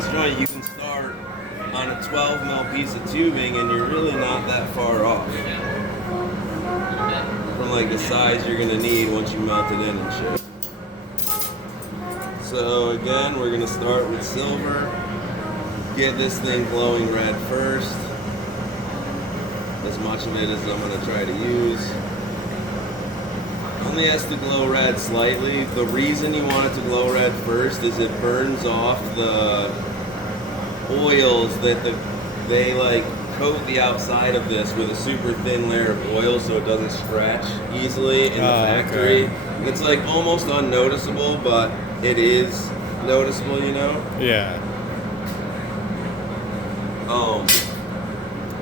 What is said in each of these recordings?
glass joint, you can start on a 12 mil piece of tubing and you're really not that far off from like the size you're gonna need once you melt it in and shit. So again, we're gonna start with silver. Get this thing glowing red first. As much of it as I'm gonna try to use. Only has to glow red slightly. The reason you want it to glow red first is it burns off the oils that they like coat the outside of this with a super thin layer of oil so it doesn't scratch easily in the factory. Okay. It's like almost unnoticeable, but it is noticeable, you know? Yeah.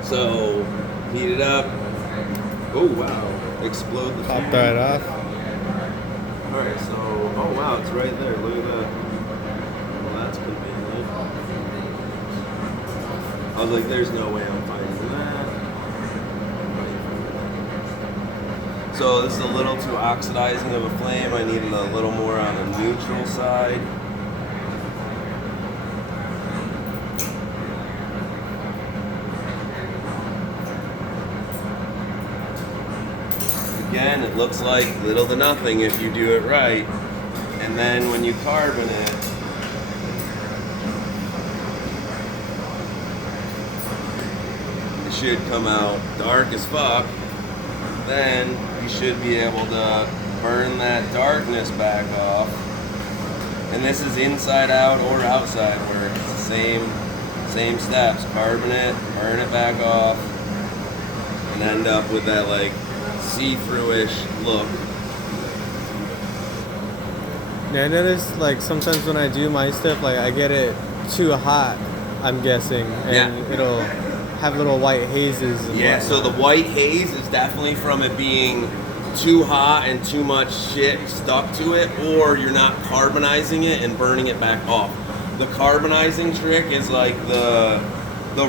So heat it up. Oh wow. Explode the Pop that off. Alright, so oh wow, it's right there. Look at that. Well, that's convenient. I was like, there's no way I'm finding that. So this is a little too oxidizing of a flame. I needed a little more on the neutral side. Again, it looks like little to nothing if you do it right. And then when you carbon it should come out dark as fuck. Then you should be able to burn that darkness back off. And this is inside out or outside work. It's the same steps. Carbon it, burn it back off, and end up with that like see-through-ish look. Yeah, I notice like sometimes when I do my stuff, like I get it too hot, I'm guessing, and it'll have little white hazes. Yeah, so the white haze is definitely from it being too hot and too much shit stuck to it, or you're not carbonizing it and burning it back off. The carbonizing trick is like the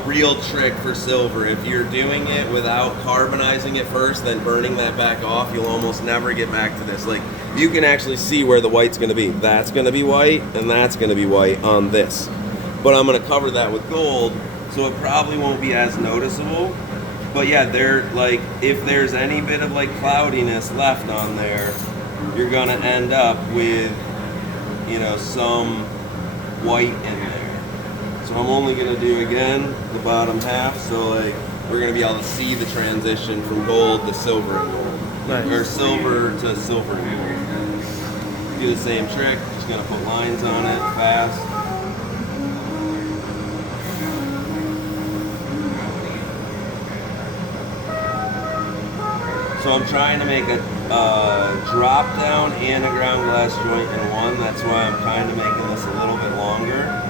real trick for silver. If you're doing it without carbonizing it first, then burning that back off, you'll almost never get back to this. Like, you can actually see where the white's gonna be. That's gonna be white, and that's gonna be white on this. But I'm gonna cover that with gold, so it probably won't be as noticeable. But yeah, like, if there's any bit of like cloudiness left on there, you're gonna end up with, you know, some white in there. So I'm only gonna do again the bottom half, so like we're gonna be able to see the transition from gold to silver and gold. Nice. Or silver to silver and gold. Do the same trick, just gonna put lines on it fast. So I'm trying to make a drop down and a ground glass joint in one. That's why I'm kind of making this a little bit longer.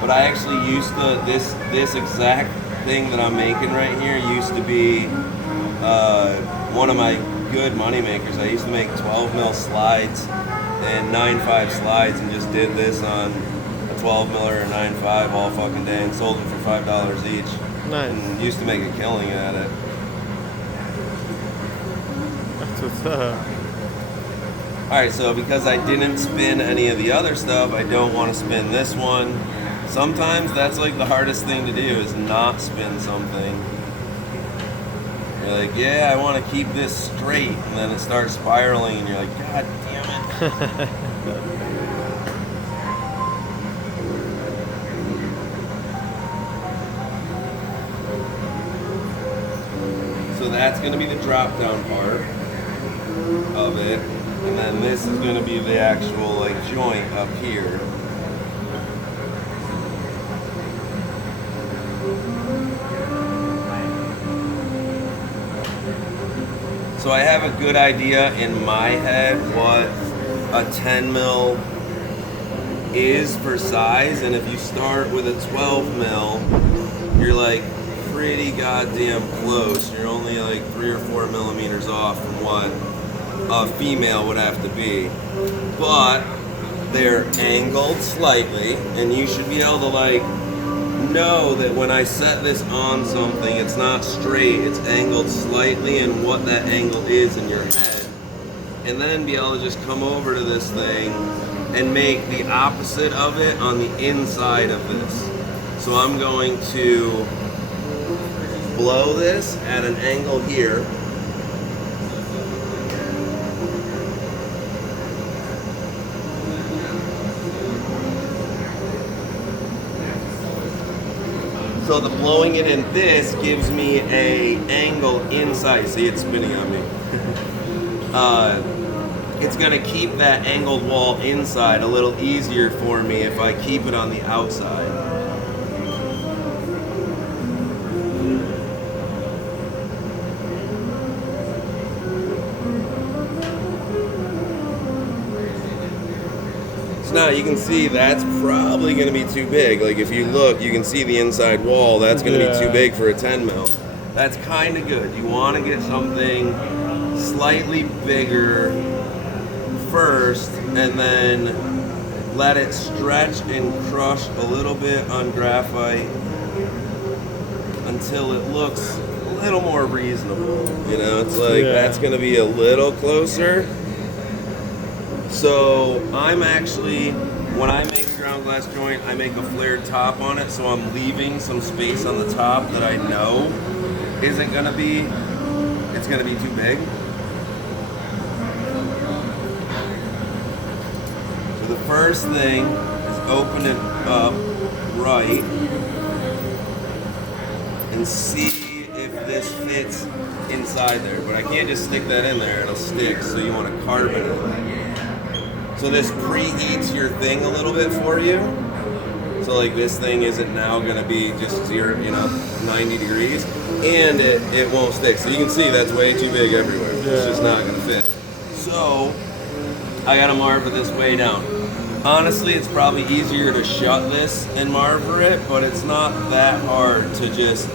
But I actually used to, this exact thing that I'm making right here used to be one of my good money makers. I used to make 12 mil slides and 9.5 slides and just did this on a 12 miller or 9.5 all fucking day and sold them for $5 each. Nice. And used to make a killing at it. That's what's up. Alright, so because I didn't spin any of the other stuff, I don't want to spin this one. Sometimes that's like the hardest thing to do, is not spin something. You're like, yeah, I want to keep this straight, and then it starts spiraling, and you're like, God damn it. So that's going to be the drop down part of it, and then this is going to be the actual like joint up here. So I have a good idea in my head what a 10 mil is for size, and if you start with a 12 mil, you're like pretty goddamn close. You're only like 3 or 4 millimeters off from what a female would have to be. But they're angled slightly, and you should be able to like know that when I set this on something, it's not straight, it's angled slightly, and what that angle is in your head. And then be able to just come over to this thing and make the opposite of it on the inside of this. So I'm going to blow this at an angle here. So the blowing it in this gives me a angle inside. See, it's spinning on me. It's gonna keep that angled wall inside a little easier for me if I keep it on the outside. So now you can see that's probably gonna be too big. Like if you look, you can see the inside wall, that's gonna be too big for a 10 mil. That's kind of good. You wanna get something slightly bigger first and then let it stretch and crush a little bit on graphite until it looks a little more reasonable. You know, it's like that's gonna be a little closer. So I'm actually, when I make a ground glass joint, I make a flared top on it, so I'm leaving some space on the top that I know isn't gonna be, it's gonna be too big. So the first thing is open it up right and see if this fits inside there. But I can't just stick that in there, it'll stick, so you want to carbon it. So this preheats your thing a little bit for you. So like this thing isn't now gonna be just 90 degrees, and it won't stick. So you can see that's way too big everywhere. It's just not gonna fit. So I gotta marver this way down. Honestly, it's probably easier to shut this and marver it, but it's not that hard to just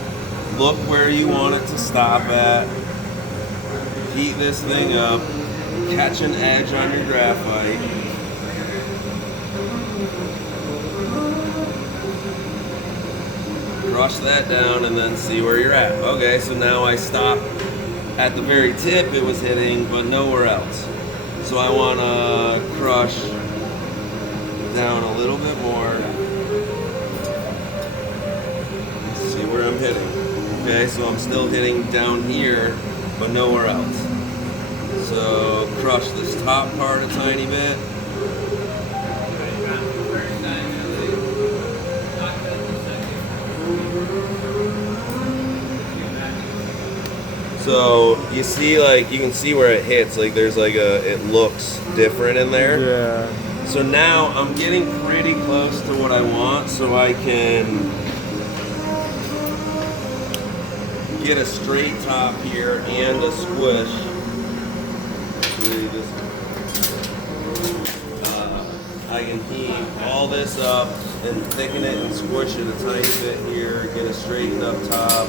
look where you want it to stop at, heat this thing up, catch an edge on your graphite, crush that down, and then see where you're at. Okay, so now I stop at the very tip it was hitting, but nowhere else. So I want to crush down a little bit more. Let's see where I'm hitting. Okay, so I'm still hitting down here, but nowhere else. So crush this top part a tiny bit. So you see, like, you can see where it hits, like there's like it looks different in there. Yeah. So now I'm getting pretty close to what I want, so I can get a straight top here and a squish. I can heat all this up and thicken it and squish it a tiny bit here, get a straightened up top.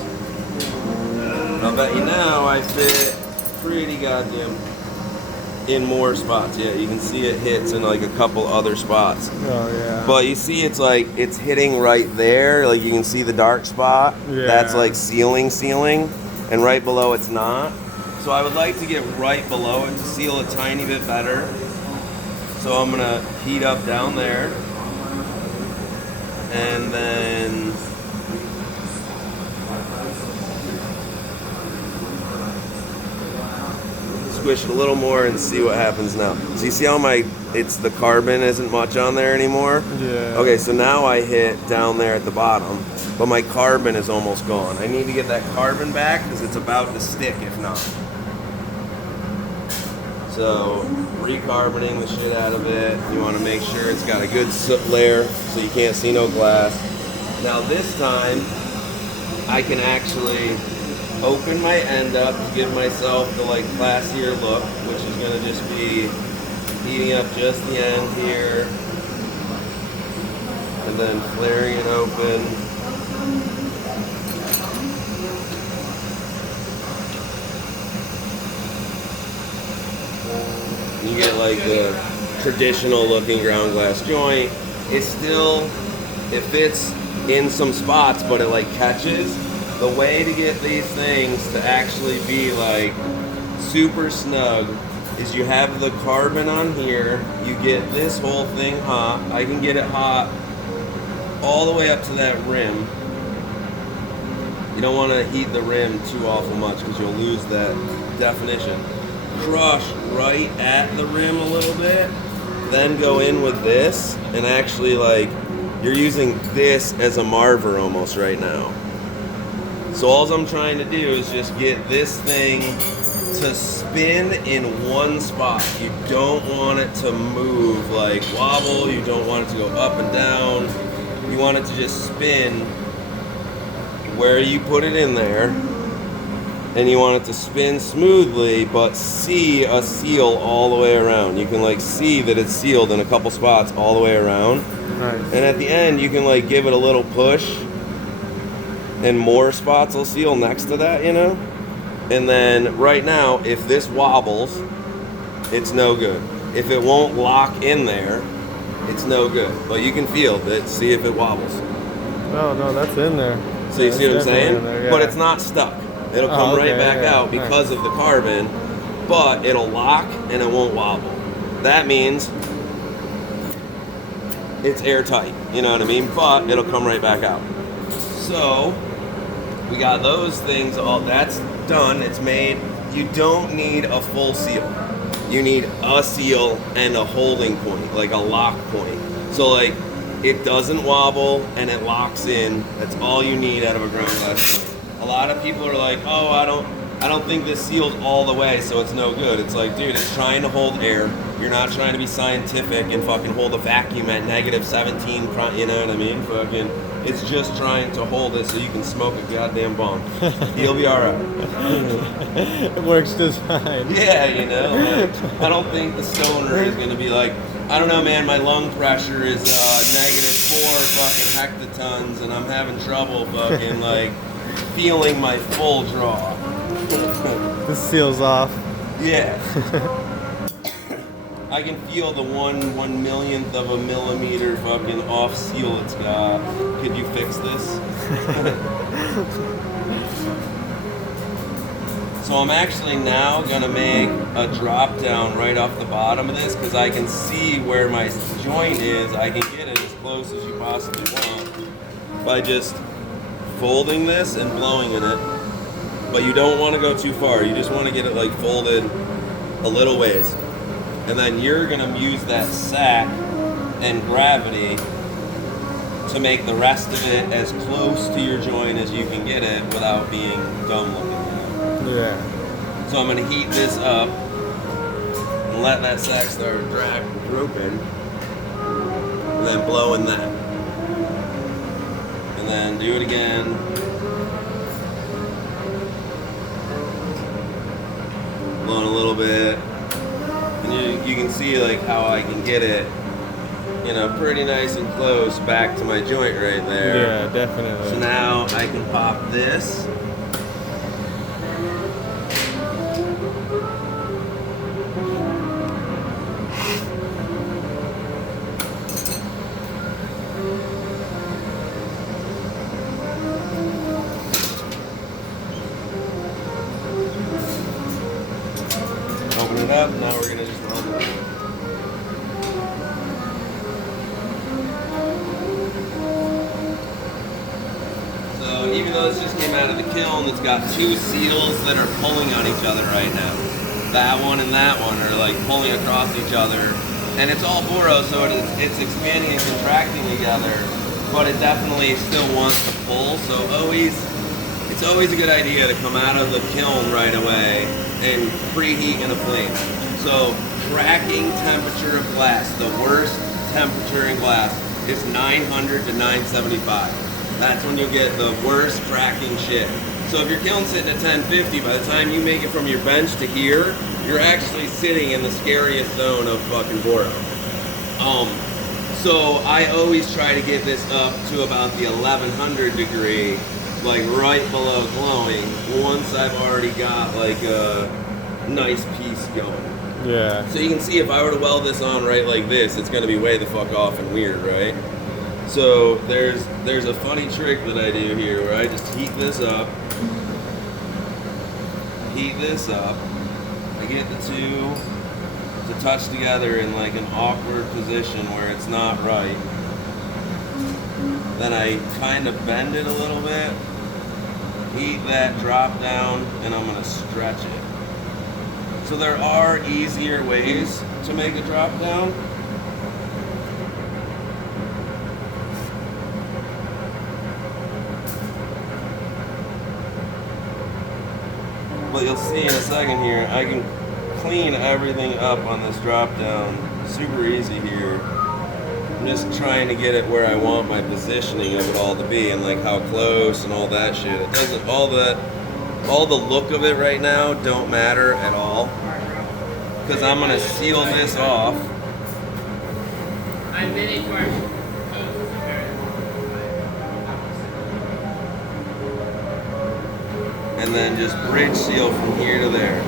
I'll bet you now I fit pretty goddamn in more spots. Yeah, you can see it hits in like a couple other spots. Oh yeah. But you see it's like, it's hitting right there. Like you can see the dark spot. Yeah. That's like sealing. And right below it's not. So I would like to get right below it to seal a tiny bit better. So I'm gonna heat up down there. And then squish it a little more and see what happens now. So you see how the carbon isn't much on there anymore? Yeah. Okay, so now I hit down there at the bottom, but my carbon is almost gone. I need to get that carbon back because it's about to stick if not. So recarboning the shit out of it. You want to make sure it's got a good soot layer so you can't see no glass. Now this time I can actually open my end up to give myself the like classier look, which is going to just be heating up just the end here and then flaring it open. You get like the traditional looking ground glass joint. It fits in some spots, but it like catches. The way to get these things to actually be like super snug is you have the carbon on here, you get this whole thing hot. I can get it hot all the way up to that rim. You don't want to heat the rim too awful much because you'll lose that definition. Crush right at the rim a little bit, then go in with this, and actually like you're using this as a marver almost right now. So all I'm trying to do is just get this thing to spin in one spot. You don't want it to move like wobble, you don't want it to go up and down. You want it to just spin where you put it in there, and you want it to spin smoothly but see a seal all the way around. You can like see that it's sealed in a couple spots all the way around. Nice. And at the end you can like give it a little push and more spots will seal next to that, you know? And then right now, if this wobbles, it's no good. If it won't lock in there, it's no good. But you can feel that, see if it wobbles. Oh, no, that's in there. So you see what I'm saying? There, yeah. But it's not stuck. It'll come right back out yeah. because of the carbon, but it'll lock and it won't wobble. That means it's airtight, you know what I mean? But it'll come right back out. So we got those things all, that's done, it's made. You don't need a full seal. You need a seal and a holding point, like a lock point. So like it doesn't wobble and it locks in. That's all you need out of a ground glass joint. A lot of people are like, oh, I don't think this seals all the way, so it's no good. It's like, dude, it's trying to hold air. You're not trying to be scientific and fucking hold a vacuum at -17, you know what I mean? Fucking, it's just trying to hold it so you can smoke a goddamn bong. You'll be all right. It works just fine. Yeah, you know, like, I don't think the stoner is gonna be like, I don't know, man, my lung pressure is -4 fucking hectotons and I'm having trouble fucking like feeling my full draw. This seals off. Yeah. I can feel the 1/1,000,000th of a millimeter fucking off seal it's got. Could you fix this? So I'm actually now gonna make a drop down right off the bottom of this because I can see where my joint is. I can get it as close as you possibly want by just folding this and blowing in it. But you don't want to go too far. You just want to get it like folded a little ways. And then you're gonna use that sack and gravity to make the rest of it as close to your joint as you can get it without being dumb looking. Yeah. So I'm gonna heat this up and let that sack start drooping, and then blow in that. And then do it again. Blowing a little bit. And you can see like how I can get it, you know, pretty nice and close back to my joint right there. Yeah, definitely. So now I can pop this. Open it up, now we're gonna just roll it. So even though this just came out of the kiln, it's got two seals that are pulling on each other right now. That one and that one are like pulling across each other. And it's all boro, so it's expanding and contracting together, but it definitely still wants to pull. So it's always a good idea to come out of the kiln right away and preheat in a flame. So cracking temperature of glass, the worst temperature in glass is 900 to 975. That's when you get the worst cracking shit. So if your kiln's sitting at 1050, by the time you make it from your bench to here, you're actually sitting in the scariest zone of fucking boro. So I always try to get this up to about the 1100 degree, like right below glowing, once I've already got like a nice piece going. Yeah. So you can see if I were to weld this on right like this, it's gonna be way the fuck off and weird, right? So there's a funny trick that I do here where I just heat this up, I get the two to touch together in like an awkward position where it's not right. Then I kind of bend it a little bit, heat that drop down, and I'm gonna stretch it. So there are easier ways to make a drop down. But you'll see in a second here, I can clean everything up on this drop down. Super easy here. I'm just trying to get it where I want my positioning of it all to be and like how close and all that shit. It doesn't, all the look of it right now don't matter at all. Because I'm gonna seal this off. And then just bridge seal from here to there.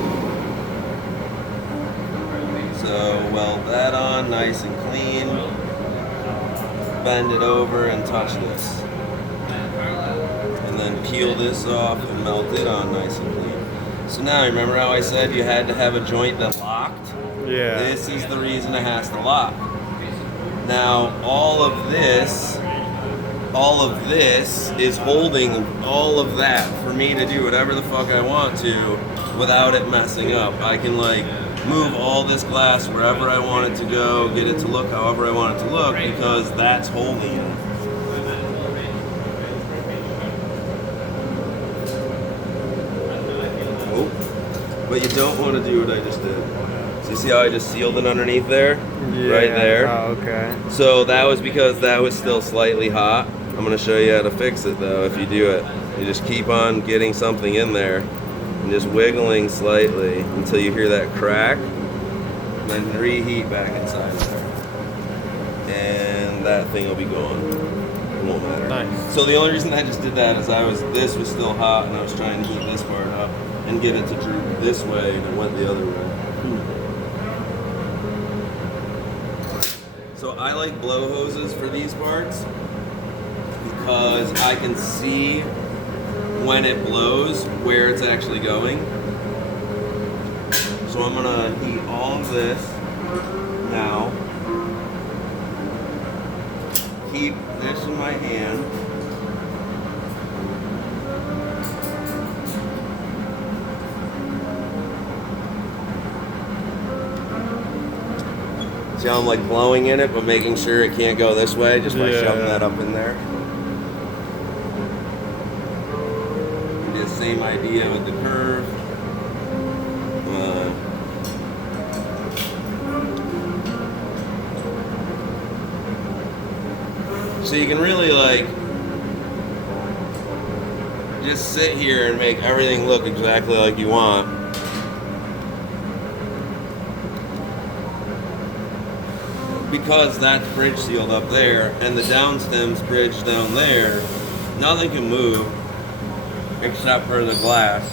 So weld that on nice and clean. Bend it over and touch this. And then peel this off and melt it on nice and clean. So now remember how I said you had to have a joint that locked? Yeah. This is the reason it has to lock. Now all of this is holding all of that for me to do whatever the fuck I want to without it messing up. I can like move all this glass wherever I want it to go, get it to look however I want it to look because that's holding it. Oh, but you don't want to do what I just did. So you see how I just sealed it underneath there? Yeah. Right there. Oh, okay. So that was because that was still slightly hot. I'm going to show you how to fix it though if you do it. You just keep on getting something in there and just wiggling slightly until you hear that crack, and then reheat back inside there. And that thing will be gone. It won't matter. Nice. So the only reason I just did that is this was still hot and I was trying to heat this part up and get it to droop this way and it went the other way. So I like blow hoses for these parts because I can see when it blows where it's actually going. So I'm gonna heat all of this now. Keep this in my hand. See how I'm like blowing in it, but making sure it can't go this way just by shoving that up in there. The same idea with the curve. So you can really like just sit here and make everything look exactly like you want. Because that's bridge sealed up there and the down stem's bridged down there, nothing can move except for the glass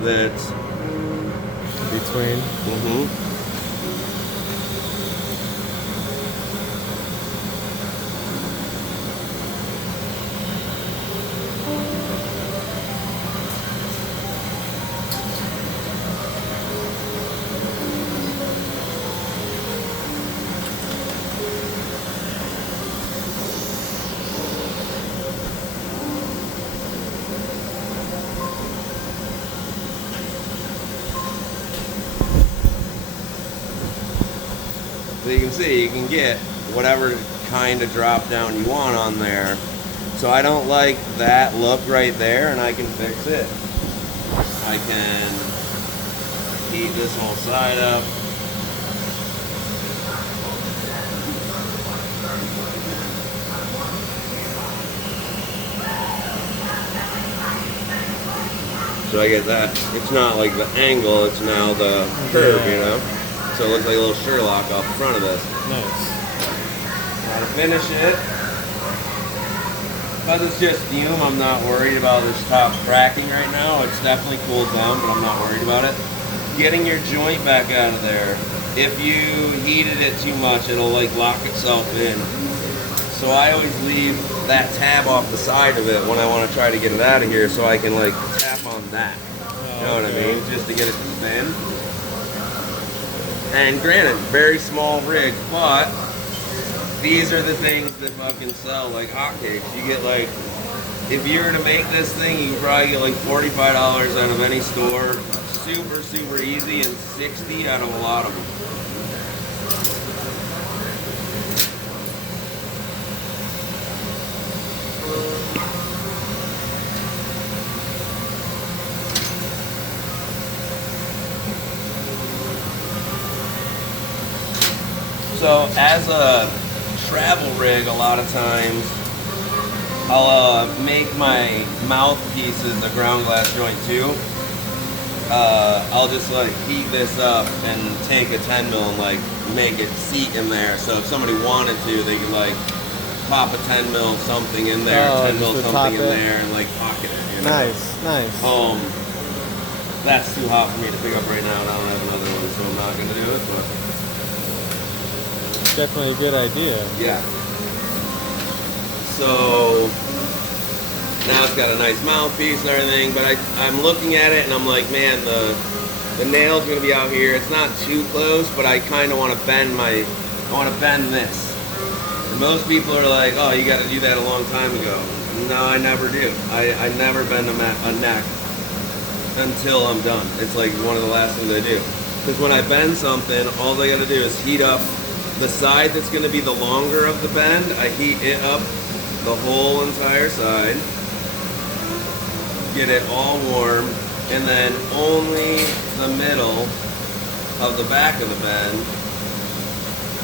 that's between. So you can see, you can get whatever kind of drop down you want on there. So I don't like that look right there, and I can fix it. I can heat this whole side up. So I get that. It's not like the angle, it's now the curve, you know? So it looks like a little Sherlock off the front of this. Nice. Now to finish it, because it's just fume, I'm not worried about this top cracking right now. It's definitely cooled down, but I'm not worried about it. Getting your joint back out of there. If you heated it too much, it'll like lock itself in. So I always leave that tab off the side of it when I want to try to get it out of here so I can like tap on that. You know what I mean? Just to get it to spin. And granted, very small rig, but these are the things that fucking sell like hotcakes. You get like, if you were to make this thing, you could probably get like $45 out of any store. Super, super easy, and 60 out of a lot of them. So as a travel rig, a lot of times I'll make my mouthpieces the ground glass joint too. I'll just like heat this up and take a 10 mil and like make it seat in there. So if somebody wanted to, they could like pop a 10 mil something in there, 10 mil something in there, and like pocket it. You know? Nice, nice. That's too hot for me to pick up right now, and I don't have another one, so I'm not gonna do it. But definitely a good idea. yeah. So now it's got a nice mouthpiece and everything, but I'm looking at it and I'm like, man, the nail's gonna be out here. It's not too close, but I kind of want to bend this. And most people are like, oh, you got to do that a long time ago. No, I never do. I never bend a neck until I'm done. It's like one of the last things I do. Because when I bend something, all I got to do is heat up the side that's going to be the longer of the bend. I heat it up the whole entire side, get it all warm, and then only the middle of the back of the bend,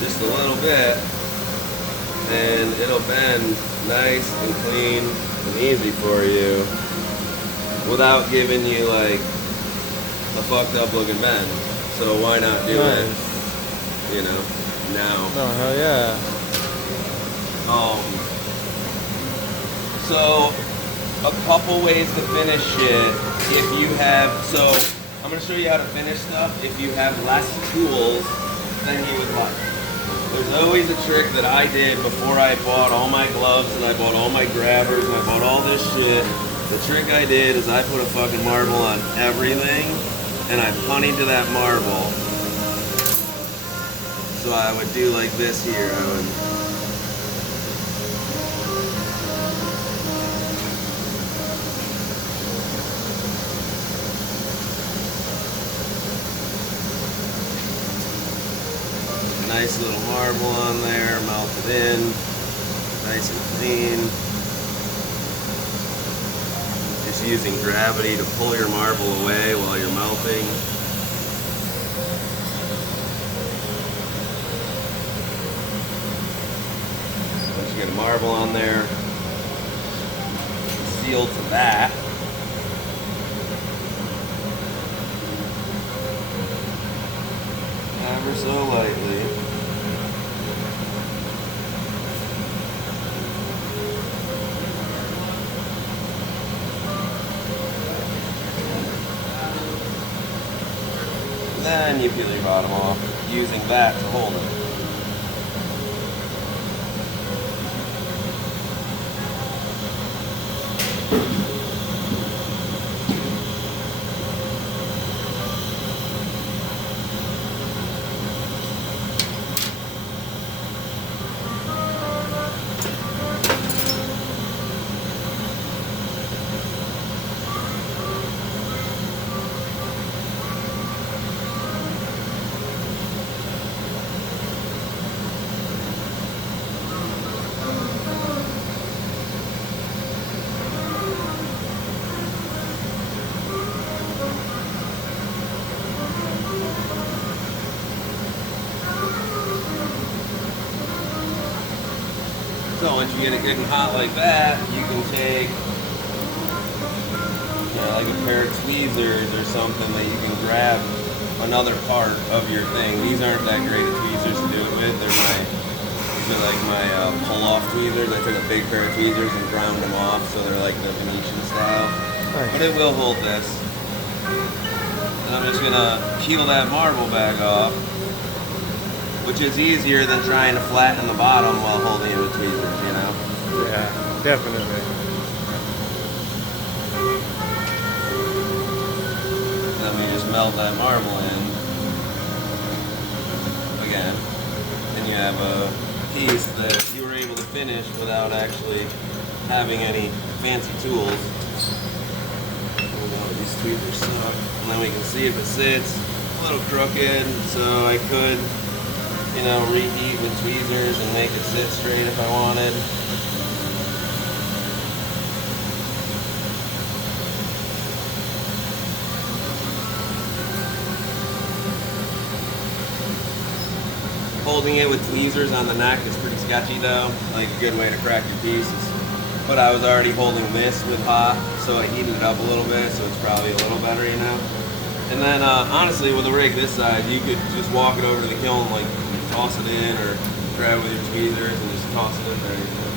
just a little bit, and it'll bend nice and clean and easy for you without giving you like a fucked up looking bend. So why not do it, you know, now? Oh, hell yeah. So a couple ways to finish it. If you have, so I'm gonna show you how to finish stuff if you have less tools than you would like. There's always a trick that I did before I bought all my gloves and I bought all my grabbers and I bought all this shit. The trick I did is I put a fucking marble on everything and I punny to that marble. So I would do like this here. I would nice little marble on there, melt it in, nice and clean. Just using gravity to pull your marble away while you're melting. Once you get a marble on there, seal to that. Ever so lightly. Then you peel your bottom off, using that to hold it. So once you get it getting hot like that, you can take like a pair of tweezers or something that you can grab another part of your thing. These aren't that great of tweezers to do it with. They're like my pull-off tweezers. I took a big pair of tweezers and ground them off, so they're like the Venetian style. Nice. But it will hold this. And I'm just gonna peel that marble back off, which is easier than trying to flatten the bottom while holding it with tweezers, you know? Yeah, definitely. Then we just melt that marble in. have a piece that you were able to finish without actually having any fancy tools. These tweezers suck. And then we can see if it sits a little crooked, so I could, you know, reheat with tweezers and make it sit straight if I wanted. Holding it with tweezers on the neck is pretty sketchy though, like a good way to crack your pieces. But I was already holding this with hot, so I heated it up a little bit, so it's probably a little better, you know. And then honestly, with a rig this size, you could just walk it over to the kiln, like toss it in, or grab it with your tweezers and just toss it in there. You know?